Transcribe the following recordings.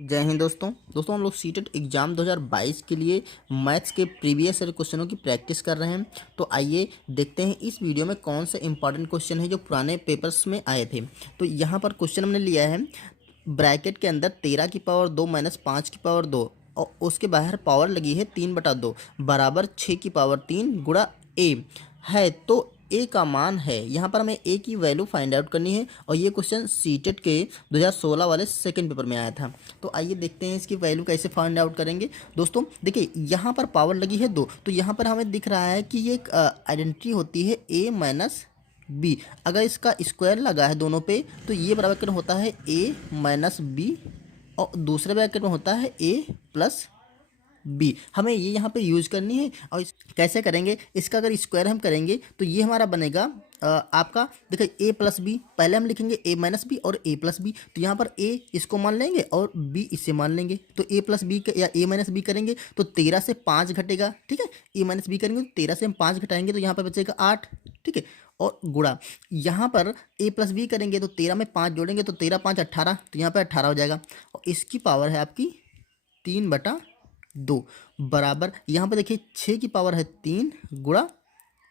जय हिंद दोस्तों हम लोग सीटेट एग्जाम 2022 के लिए मैथ्स के प्रीवियस ईयर क्वेश्चनों की प्रैक्टिस कर रहे हैं। तो आइए देखते हैं इस वीडियो में कौन से इंपॉर्टेंट क्वेश्चन है जो पुराने पेपर्स में आए थे। तो यहाँ पर क्वेश्चन हमने लिया है ब्रैकेट के अंदर 13 की पावर 2 माइनस 5 की पावर 2 और उसके बाहर पावर लगी है 3/2 बराबर 6 की पावर 3 गुणा ए है। तो ए का मान है, यहाँ पर हमें ए की वैल्यू फाइंड आउट करनी है और ये क्वेश्चन सीटेट के 2016 वाले सेकंड पेपर में आया था। तो आइए देखते हैं इसकी वैल्यू कैसे फाइंड आउट करेंगे। दोस्तों देखिए यहाँ पर पावर लगी है 2, तो यहाँ पर हमें दिख रहा है कि ये एक आइडेंटिटी होती है ए माइनस बी। अगर इसका स्क्वायर लगा है दोनों पे तो ये ब्रैकेट में होता है ए माइनस बी और दूसरे ब्रैकेट में होता है ए प्लस बी। हमें ये यहाँ पे यूज करनी है और कैसे करेंगे, इसका अगर स्क्वायर हम करेंगे तो ये हमारा बनेगा आपका देखिए ए प्लस बी। पहले हम लिखेंगे ए माइनस बी और ए प्लस बी, तो यहाँ पर ए इसको मान लेंगे और बी इससे मान लेंगे। तो ए प्लस बी या ए माइनस बी करेंगे तो 13 से 5 घटेगा, ठीक है। ए माइनस बी करेंगे तो 13 से हम 5 घटाएंगे तो यहाँ पर बचेगा 8, ठीक है। और गुणा यहाँ पर ए प्लस बी करेंगे तो 13 में 5 जोड़ेंगे तो 13 5 18, तो यहाँ पर 18 हो जाएगा। और इसकी पावर है आपकी 3/2 बराबर यहाँ पे देखिए 6 की पावर है 3 गुणा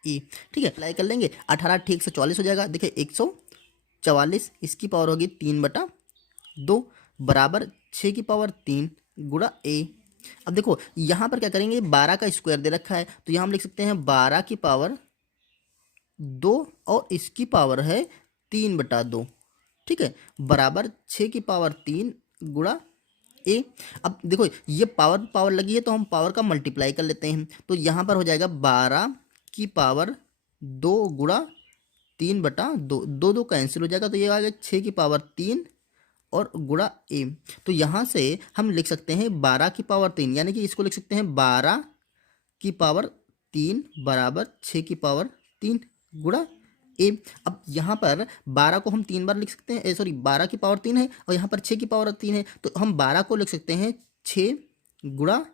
ए, ठीक है। अप्लाई कर लेंगे 18 ठीक से 44 हो जाएगा। देखिए 144, इसकी पावर होगी 3/2 बराबर 6 की पावर 3 गुणा ए। अब देखो यहाँ पर क्या करेंगे, 12 का स्क्वायर दे रखा है तो यहाँ हम लिख सकते हैं 12 की पावर 2 और इसकी पावर है 3/2, ठीक है, बराबर 6 की पावर 3 गुणा ए। अब देखो ये पावर लगी है तो हम पावर का मल्टीप्लाई कर लेते हैं। तो यहाँ पर हो जाएगा 12 की पावर 2 गुणा 3/2, 2 कैंसिल हो जाएगा तो ये आ गया 6 की पावर 3 और गुणा ए। तो यहाँ से हम लिख सकते हैं 12 की पावर 3, यानी कि इसको लिख सकते हैं 12 की पावर 3 बराबर 6 की पावर 3 गुणा ए। अब यहाँ पर 12 को हम 3 बार लिख सकते हैं, सॉरी 12 की पावर 3 है और यहाँ पर 6 की पावर 3 है, तो हम 12 को लिख सकते हैं 6 गुणा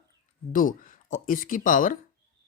2 और इसकी पावर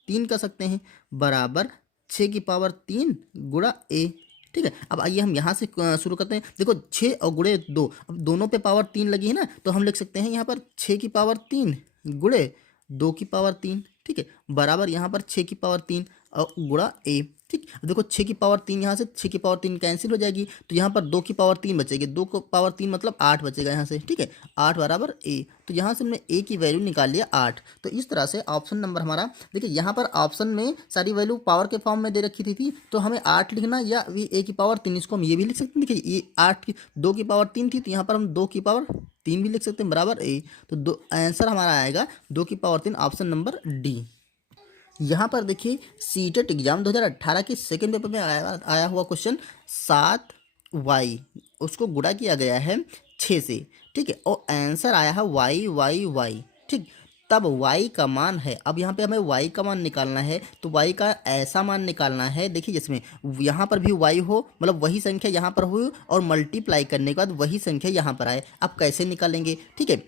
3 कर सकते हैं बराबर 6 की पावर 3 गुणा ए, ठीक है। अब आइए हम यहाँ से शुरू करते हैं। देखो 6 और गुणे 2, अब दोनों पे पावर 3 लगी है ना, तो हम लिख सकते हैं यहाँ पर 6 की पावर 3 गुणे 2 की पावर 3, ठीक है, बराबर यहाँ पर 6 की पावर 3 और गुणा ए, ठीक। अब देखो 6 की पावर 3 यहाँ से 6 की पावर 3 कैंसिल हो जाएगी तो यहाँ पर 2 की पावर 3 बचेगी, 2 की पावर 3 मतलब 8 बचेगा यहाँ से, ठीक है, 8 बराबर ए। तो यहाँ से हमने ए की वैल्यू निकाल लिया 8। तो इस तरह से ऑप्शन नंबर हमारा, देखिए यहाँ पर ऑप्शन में सारी वैल्यू पावर के फॉर्म में दे रखी थी तो हमें 8 लिखना या ए की पावर 3, इसको हम ये भी लिख सकते हैं। देखिए ये 8 की 2 की पावर 3 थी तो यहाँ पर हम 2 की पावर 3 भी लिख सकते हैं बराबर ए। तो दो आंसर हमारा आएगा 2 की पावर 3, ऑप्शन नंबर डी। यहाँ पर देखिए सीटेट एग्जाम 2018 के सेकंड पेपर में आया हुआ क्वेश्चन 7y, उसको गुणा किया गया है 6 से, ठीक है, और आंसर आया है y, ठीक। तब y का मान है, अब यहाँ पे हमें y का मान निकालना है तो y का ऐसा मान निकालना है, देखिए जिसमें यहाँ पर भी y हो, मतलब वही संख्या यहाँ पर हो और मल्टीप्लाई करने के बाद वही संख्या यहाँ पर आए। अब कैसे निकालेंगे, ठीक है।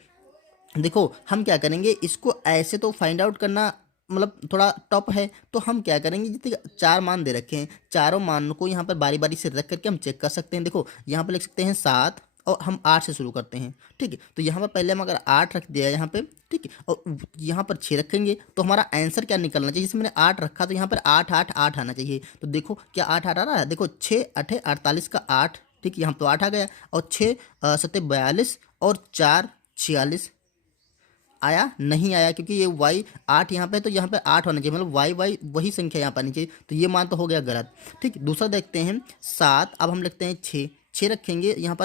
देखो हम क्या करेंगे, इसको ऐसे तो फाइंड आउट करना मतलब थोड़ा टफ है, तो हम क्या करेंगे, जितने 4 मान दे रखे हैं चारों मान को यहाँ पर बारी बारी से रख करके हम चेक कर सकते हैं। देखो यहाँ पर लिख सकते हैं 7 और हम 8 से शुरू करते हैं, ठीक है। तो यहाँ पर पहले हम अगर 8 रख दिया यहाँ पे, ठीक है, और यहाँ पर 6 रखेंगे तो हमारा आंसर क्या निकलना चाहिए, जैसे मैंने 8 रखा तो यहाँ पर 8 8 8 आना चाहिए। तो देखो क्या 8 8 आ रहा है, देखो 6 8 48 का 8, ठीक है, यहाँ तो 8 आ गया और 6 7 42 और 4 46 आया नहीं आया, क्योंकि ये y 8 यहाँ पे तो यहाँ पे 8 होना चाहिए, मतलब y वही संख्या यहाँ पर आनी चाहिए, तो ये मान तो हो गया गलत, ठीक। दूसरा देखते हैं 7, अब हम लिखते हैं 6 रखेंगे यहाँ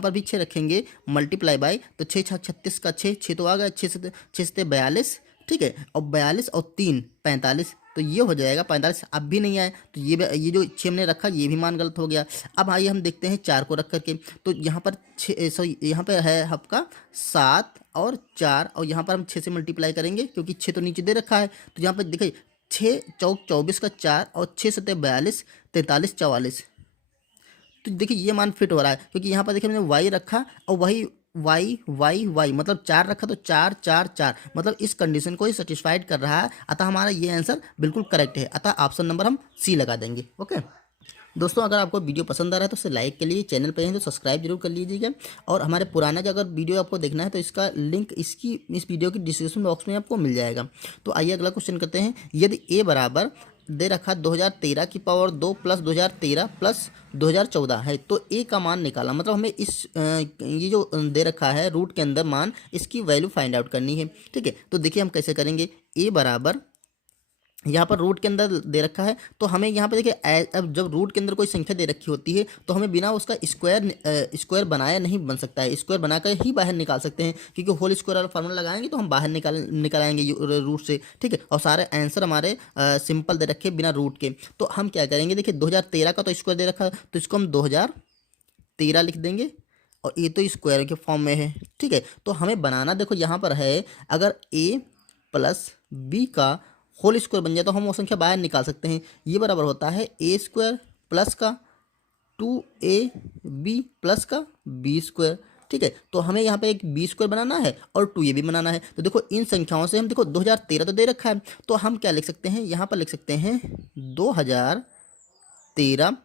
पर भी 6 रखेंगे मल्टीप्लाई बाय, तो 6 6 36 का 6 तो आ गया, 6 से 42, ठीक है, और 42 और 3 45, तो ये हो जाएगा 45। अब भी नहीं आए तो ये जो 6 हमने रखा ये भी मान गलत हो गया। अब आइए हम देखते हैं 4 को रख करके, तो यहाँ पर 6 सॉरी यहाँ पे है आपका 7 और 4 और यहाँ पर हम 6 से मल्टीप्लाई करेंगे क्योंकि 6 तो नीचे दे रखा है, तो यहाँ पर देखिए 6 चौक 24 का 4 और 6 7 42 43 44, तो देखिए ये मान फिट हो रहा है क्योंकि यहाँ पर देखिए मैंने y रखा और वही y मतलब 4 रखा तो 4 4 4, मतलब इस कंडीशन को ही सेटिस्फाइड कर रहा है, अतः हमारा ये आंसर बिल्कुल करेक्ट है, अतः ऑप्शन नंबर हम सी लगा देंगे। ओके, दोस्तों अगर आपको वीडियो पसंद आ रहा है तो इसे लाइक के लिए, चैनल पर हैं तो सब्सक्राइब जरूर कर लीजिएगा। और हमारे पुराना जो अगर वीडियो आपको देखना है तो इसका लिंक इस वीडियो की डिस्क्रिप्शन बॉक्स में आपको मिल जाएगा। तो आइए अगला क्वेश्चन करते हैं। यदि ए बराबर दे रखा 2013 की पावर 2 प्लस 2013 प्लस 2014 है तो ए का मान निकाला। मतलब हमें ये जो दे रखा है रूट के अंदर मान, इसकी वैल्यू फाइंड आउट करनी है। ठीक है, तो देखिए हम कैसे करेंगे। ए बराबर यहाँ पर रूट के अंदर दे रखा है तो हमें यहाँ पर देखिए अब जब रूट के अंदर कोई संख्या दे रखी होती है तो हमें बिना उसका स्क्वायर बनाया नहीं बन सकता है। स्क्वायर बनाकर ही बाहर निकाल सकते हैं, क्योंकि होल स्क्वायर वाला फार्मूला लगाएंगे तो हम बाहर निकाल आएंगे रूट से। ठीक है, और सारे आंसर हमारे सिंपल दे रखे बिना रूट के। तो हम क्या करेंगे, देखिए 2013 का तो स्क्वायर दे रखा है तो इसको हम 2013 लिख देंगे और ये तो स्क्वायर के फॉर्म में है। ठीक है, तो हमें बनाना देखो यहाँ पर है, अगर ए प्लस बी का होल स्क्वायर बन जाए तो हम वो संख्या बाहर निकाल सकते हैं। ये बराबर होता है ए स्क्वायर प्लस का 2ab प्लस का बी स्क्वायर। ठीक है, तो हमें यहाँ पे एक बी स्क्वायर बनाना है और 2ab बनाना है। तो देखो इन संख्याओं से हम देखो 2013 तो दे रखा है तो हम क्या लिख सकते हैं, यहाँ पर लिख सकते हैं 2013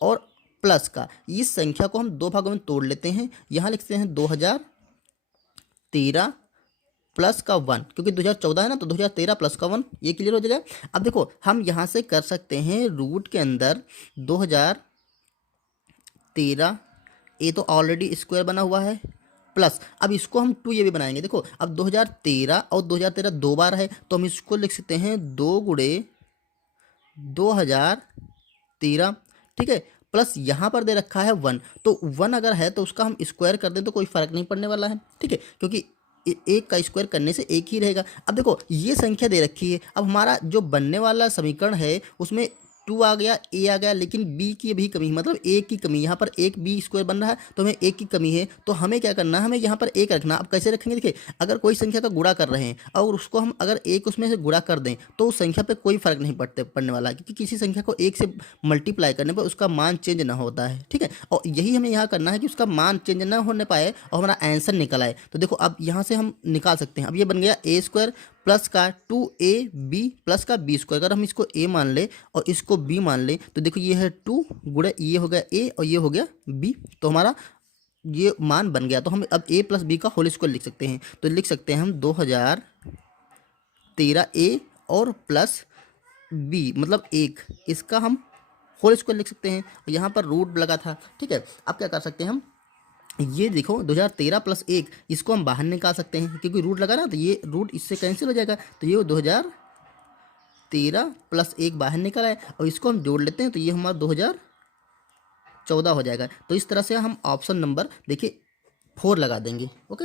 और प्लस का, इस संख्या को हम दो भागों में तोड़ लेते हैं। यहाँ लिखते हैं 2013 प्लस का 1, क्योंकि 2014 है ना तो 2013 प्लस का 1, ये क्लियर हो जाएगा। अब देखो हम यहाँ से कर सकते हैं रूट के अंदर 2013, ये तो ऑलरेडी स्क्वायर बना हुआ है, प्लस अब इसको हम 2 ये भी बनाएंगे। देखो अब 2013 और 2013 दो बार है तो हम इसको लिख सकते हैं 2 गुणे 2013। ठीक है, प्लस यहाँ पर दे रखा है 1, तो 1 अगर है तो उसका हम स्क्वायर कर दें तो कोई फर्क नहीं पड़ने वाला है। ठीक है, क्योंकि एक का स्क्वायर करने से एक ही रहेगा। अब देखो ये संख्या दे रखी है, अब हमारा जो बनने वाला समीकरण है उसमें 2 आ गया, ए आ गया, लेकिन बी की भी कमी, मतलब एक की कमी। यहाँ पर एक बी स्क्वायर बन रहा है तो हमें एक की कमी है, तो हमें क्या करना है, हमें यहाँ पर एक रखना। अब कैसे रखेंगे, देखिए अगर कोई संख्या का गुणा कर रहे हैं और उसको हम अगर एक उसमें से गुणा कर दें तो उस संख्या पर कोई फर्क नहीं पड़ने वाला, क्योंकि किसी संख्या को एक से मल्टीप्लाई करने पर उसका मान चेंज ना होता है। ठीक है, और यही हमें यहाँ करना है कि उसका मान चेंज ना होने पाए और हमारा आंसर निकल आए। तो देखो अब यहाँ से हम निकाल सकते हैं। अब ये बन गया ए स्क्वायर प्लस का 2ab प्लस का बी स्क्वायर। अगर हम इसको a मान ले और इसको b मान ले तो देखो ये है 2 गुणे ये हो गया a और ये हो गया b, तो हमारा ये मान बन गया। तो हम अब a प्लस बी का होल स्क्वायर लिख सकते हैं। तो लिख सकते हैं हम 2013 a और प्लस b मतलब 1, इसका हम होल स्क्वायर लिख सकते हैं। और यहाँ पर रूट लगा था। ठीक है, अब क्या कर सकते हैं हम, ये देखो 2013 प्लस 1 इसको हम बाहर निकाल सकते हैं, क्योंकि रूट लगा ना तो ये रूट इससे कैंसिल हो जाएगा। तो ये 2013 प्लस 1 बाहर निकल आए और इसको हम जोड़ लेते हैं तो ये हमारा 2014 हो जाएगा। तो इस तरह से हम ऑप्शन नंबर देखिए 4 लगा देंगे। ओके,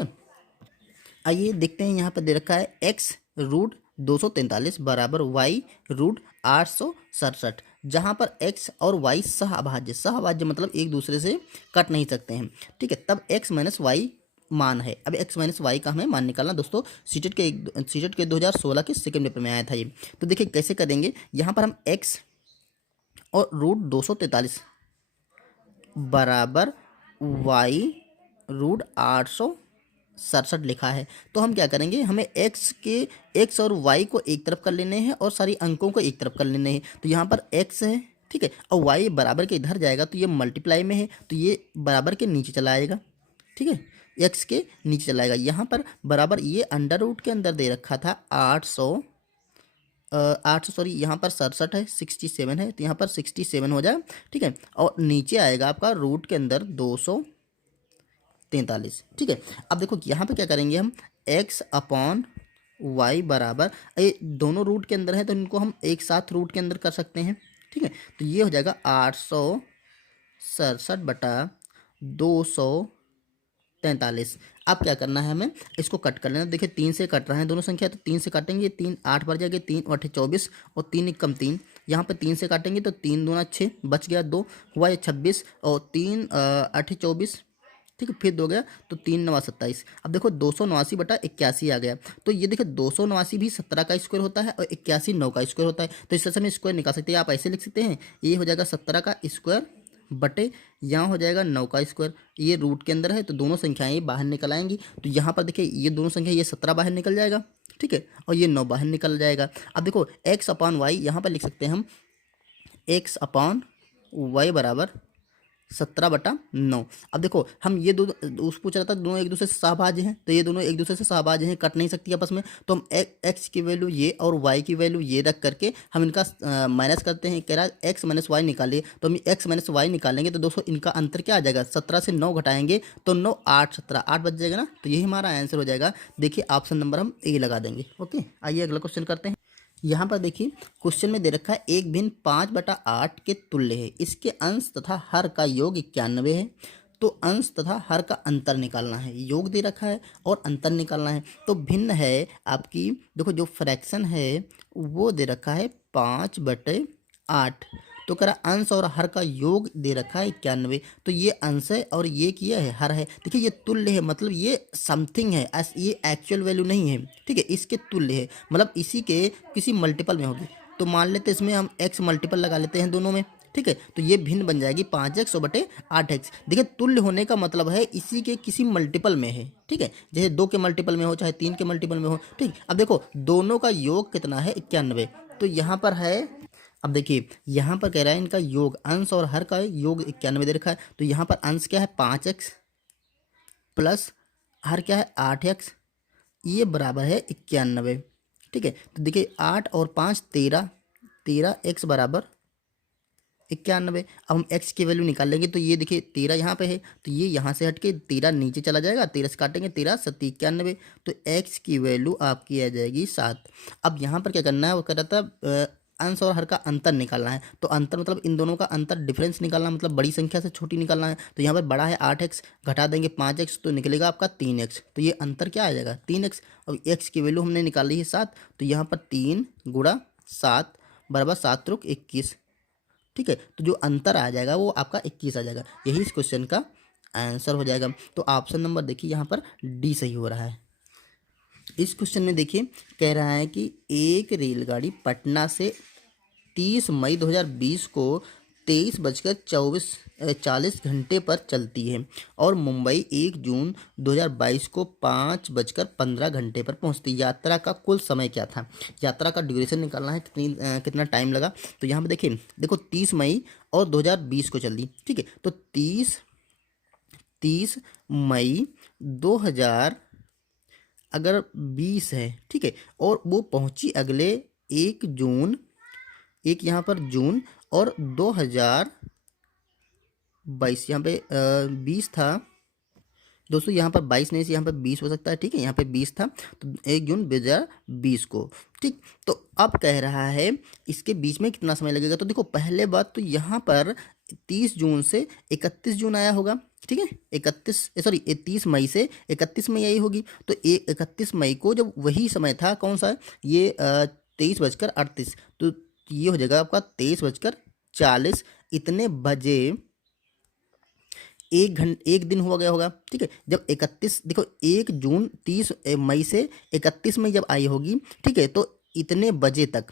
आइए देखते हैं। यहाँ पर दे रखा है x रूट 243 बराबर y रूट 867, जहाँ पर x और y सहअभाज्य मतलब एक दूसरे से कट नहीं सकते हैं। ठीक है, तब x माइनस वाई मान है। अब x माइनस वाई का हमें मान निकालना। दोस्तों सीटेट के 2016 के सेकंड पेपर में आया था ये। तो देखिए कैसे करेंगे, यहाँ पर हम x और रूट 243 बराबर y रूट 867 लिखा है। तो हम क्या करेंगे, हमें x और y को एक तरफ कर लेने हैं और सारी अंकों को एक तरफ कर लेने हैं। तो यहाँ पर x है, ठीक है, और y बराबर के इधर जाएगा तो ये मल्टीप्लाई में है तो ये बराबर के नीचे चला आएगा। ठीक है, x के नीचे चला आएगा। यहाँ पर बराबर ये अंडर रूट के अंदर दे रखा था 800 सॉरी यहाँ पर 67 है, 67 है तो यहाँ पर 67 हो जाए। ठीक है, और नीचे आएगा आपका रूट के अंदर 243। ठीक है, अब देखो यहाँ पे क्या करेंगे हम, x अपॉन वाई बराबर, ये दोनों रूट के अंदर है तो इनको हम एक साथ रूट के अंदर कर सकते हैं। ठीक है, तो ये हो जाएगा 867 बटा 243। अब क्या करना है, हमें इसको कट कर लेना। देखिए 3 से कट रहे हैं दोनों संख्या, तो 3 से काटेंगे 3 8 बार जाएगा, 3 8 24 और 3 1 कम 3। यहाँ पे 3 से काटेंगे तो 3 दूना 6 बच गया 2 हुआ, ये 26 और 3 8 24। ठीक है, फिर 2 गया तो 3 9 27। अब देखो 289 बटा 81 आ गया। तो ये देखिए 289 भी 17 का स्क्वायर होता है और 81 9 का स्क्वायर होता है। तो इस तरह से हम स्क्वायर निकाल सकते हैं। आप ऐसे लिख सकते हैं, ये हो जाएगा 17 का स्क्वायर बटे यहाँ हो जाएगा 9 का स्क्वायर। ये रूट के अंदर है तो दोनों संख्याएं बाहर निकल आएंगी। तो यहाँ पर देखिए ये दोनों संख्या, ये 17 बाहर निकल जाएगा। ठीक है, और ये 9 बाहर निकल जाएगा। अब देखो x अपॉन वाई यहाँ पर लिख सकते हैं हम, x अपॉन y बराबर 17/9। अब देखो हम ये दो उस पूछ रहा था दोनों एक दूसरे से सहभाज्य हैं, तो ये दोनों एक दूसरे से सहभाज्य हैं, कट नहीं सकती आपस में। तो हम एक्स की वैल्यू ये और वाई की वैल्यू ये रख करके हम इनका माइनस करते हैं। कह रहा है एक्स माइनस वाई निकालिए, तो हम एक्स माइनस वाई निकालेंगे तो दोस्तों इनका अंतर क्या आ जाएगा, 17 से 9 घटाएंगे तो 9 8 17 8 बच जाएगा ना। तो यही हमारा आंसर हो जाएगा। देखिए ऑप्शन नंबर हम ए लगा देंगे। ओके, आइए अगला क्वेश्चन करते हैं। यहाँ पर देखिए क्वेश्चन में दे रखा है एक भिन्न 5/8 के तुल्य है, इसके अंश तथा हर का योग 91 है। तो अंश तथा हर का अंतर निकालना है, योग दे रखा है और अंतर निकालना है। तो भिन्न है आपकी, देखो जो फ्रैक्शन है वो दे रखा है 5/8। तो कह रहा अंश और हर का योग दे रखा है 91। तो ये अंश है और ये किया है हर है। देखिए ये तुल्य है, मतलब ये समथिंग है, ये एक्चुअल वैल्यू नहीं है। ठीक है, इसके तुल्य है, मतलब इसी के किसी मल्टीपल में होगी। तो मान लेते इसमें हम x मल्टीपल लगा लेते हैं दोनों में। ठीक है, तो ये भिन्न बन जाएगी 5x/8x। देखिए तुल्य होने का मतलब है इसी के किसी मल्टीपल में है। ठीक है, जैसे 2 के मल्टीपल में हो चाहे 3 के मल्टीपल में हो। ठीक, अब देखो दोनों का योग कितना है, 91। तो यहाँ पर है, अब देखिए यहाँ पर कह रहा है इनका योग, अंश और हर का योग 91 दे रखा है। तो यहाँ पर अंश क्या है 5x प्लस हर क्या है 8x, ये बराबर है 91। ठीक है, तो देखिए 8 और 5 13, 13x बराबर 91। अब हम x की वैल्यू निकाल लेंगे तो ये देखिए 13 यहाँ पे है, तो ये यहाँ से हट के 13 नीचे चला जाएगा, 13 से काटेंगे 13 7 91। तो x की वैल्यू आपकी आ जाएगी 7। अब यहाँ पर क्या करना है, वो कह रहा था अंश और हर का अंतर निकालना है। तो अंतर मतलब इन दोनों का अंतर डिफरेंस निकालना, मतलब बड़ी संख्या से छोटी निकालना है। तो यहाँ पर बड़ा है 8x, घटा देंगे 5x तो निकलेगा आपका 3x। तो ये अंतर क्या आ जाएगा 3x। और x की वैल्यू हमने निकाली है 7, तो यहाँ पर 3 गुणा 7 बराबर 7 त्रिक 21। ठीक है, तो जो अंतर आ जाएगा वो आपका 21 आ जाएगा। यही इस क्वेश्चन का आंसर हो जाएगा। तो ऑप्शन नंबर देखिए यहाँ पर डी सही हो रहा है। इस क्वेश्चन में देखिए कह रहा है कि एक रेलगाड़ी पटना से 30 मई 2020 को 23:40 पर चलती है और मुंबई 1 जून 2022 को 5:15 पर पहुंचती है। यात्रा का कुल समय क्या था, यात्रा का ड्यूरेशन निकालना है, कितना टाइम लगा। तो यहाँ पे देखिए, देखो 30 मई और 2020 को चल दी। ठीक है, तो 30 मई 2000 अगर 20 है, ठीक है, और वो पहुंची अगले 1 जून, एक यहाँ पर जून और 2022, यहाँ पे 20 था दोस्तों, यहाँ पर 22 नहीं, यहाँ पर 20 हो सकता है। ठीक है, यहाँ पे 20 था तो 1 जून 2020 को। ठीक, तो अब कह रहा है इसके बीच में कितना समय लगेगा। तो देखो पहले बात तो यहाँ पर 30 जून से 31 जून आया होगा। ठीक है, 30 मई से 31 मई आई होगी। तो 31 मई को जब वही समय था, कौन सा ये 23:38, तो ये हो जाएगा आपका 23:40। इतने बजे एक दिन हुआ गया होगा। ठीक है, जब 31, देखो 1 जून 30 मई से 31 मई जब आई होगी। ठीक है, तो इतने बजे तक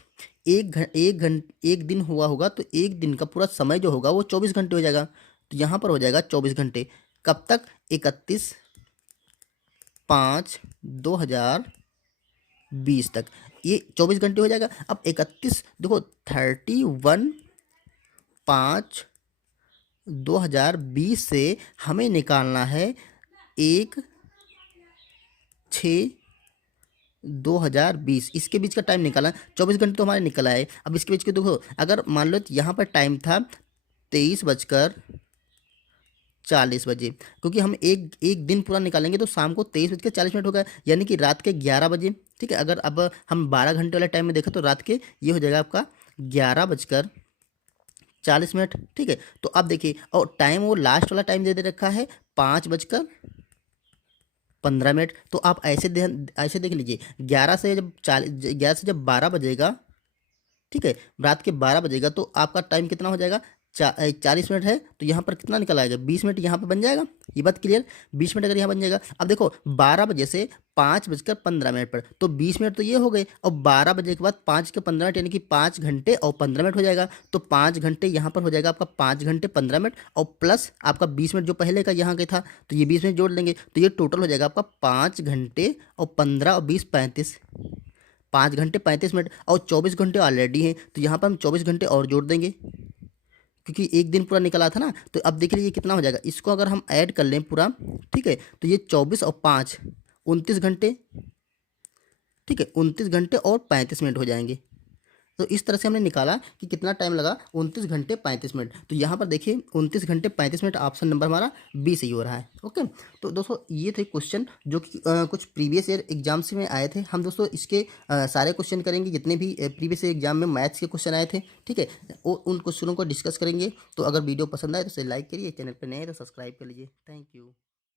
एक दिन हुआ होगा। तो एक दिन का पूरा समय जो होगा वो 24 घंटे हो जाएगा। तो यहाँ पर हो जाएगा 24 घंटे। कब तक, 31/5/2020 तक ये 24 घंटे हो जाएगा। अब 31 देखो 31/5/2020 से हमें निकालना है 1/6/2020। इसके बीच का टाइम निकालना है। 24 घंटे तो हमारे निकला है। अब इसके बीच के देखो, अगर मान लो यहाँ पर टाइम था 23:40, क्योंकि हम एक दिन पूरा निकालेंगे तो शाम को 23:40 होगा, यानी कि रात के 11 बजे। ठीक है, अगर अब हम 12 घंटे वाले टाइम में देखा तो रात के ये हो जाएगा आपका 11:40। ठीक है, तो अब देखिए, और टाइम वो लास्ट वाला टाइम दे रखा है 5:15। तो आप ऐसे देख लीजिए, 11 से जब 12 बजेगा, ठीक है, रात के 12 बजेगा, तो आपका टाइम कितना हो जाएगा, 40 मिनट है। तो यहाँ पर कितना निकल आएगा, 20 मिनट यहाँ पर बन जाएगा। ये बात क्लियर, 20 मिनट अगर यहाँ बन जाएगा। अब देखो 12 बजे से 5:15 पर, तो 20 मिनट तो ये हो गए, और 12 बजे के बाद 5 के 15 मिनट, यानी कि 5 घंटे और 15 मिनट हो जाएगा। तो 5 घंटे यहाँ पर हो जाएगा आपका 5 घंटे 15 मिनट, और प्लस आपका 20 मिनट जो पहले का यहाँ का था, तो ये 20 मिनट जोड़ लेंगे, तो ये टोटल हो जाएगा आपका 5 घंटे और 15 और 20 35, 5 घंटे 35 मिनट। और 24 घंटे ऑलरेडी हैं, तो यहाँ पर हम 24 घंटे और जोड़ देंगे, क्योंकि एक दिन पूरा निकला था ना, तो अब देख लीजिए कितना हो जाएगा। इसको अगर हम ऐड कर लें पूरा, ठीक है, तो ये 24 और 5 29 घंटे, ठीक है, 29 घंटे और 35 मिनट हो जाएंगे। तो इस तरह से हमने निकाला कि कितना टाइम लगा, 29 घंटे 35 मिनट। तो यहाँ पर देखिए 29 घंटे 35 मिनट, ऑप्शन नंबर हमारा बी सही हो रहा है। ओके, तो दोस्तों ये थे क्वेश्चन जो कि कुछ प्रीवियस ईयर एग्जाम्स में आए थे। हम दोस्तों इसके सारे क्वेश्चन करेंगे, जितने भी प्रीवियस ईयर एग्जाम में मैथ्स के क्वेश्चन आए थे, ठीक है, उन क्वेश्चनों को डिस्कस करेंगे। तो अगर वीडियो पसंद आए तो इसे लाइक करिए, चैनल पर नए हैं तो सब्सक्राइब कर लीजिए। Thank you.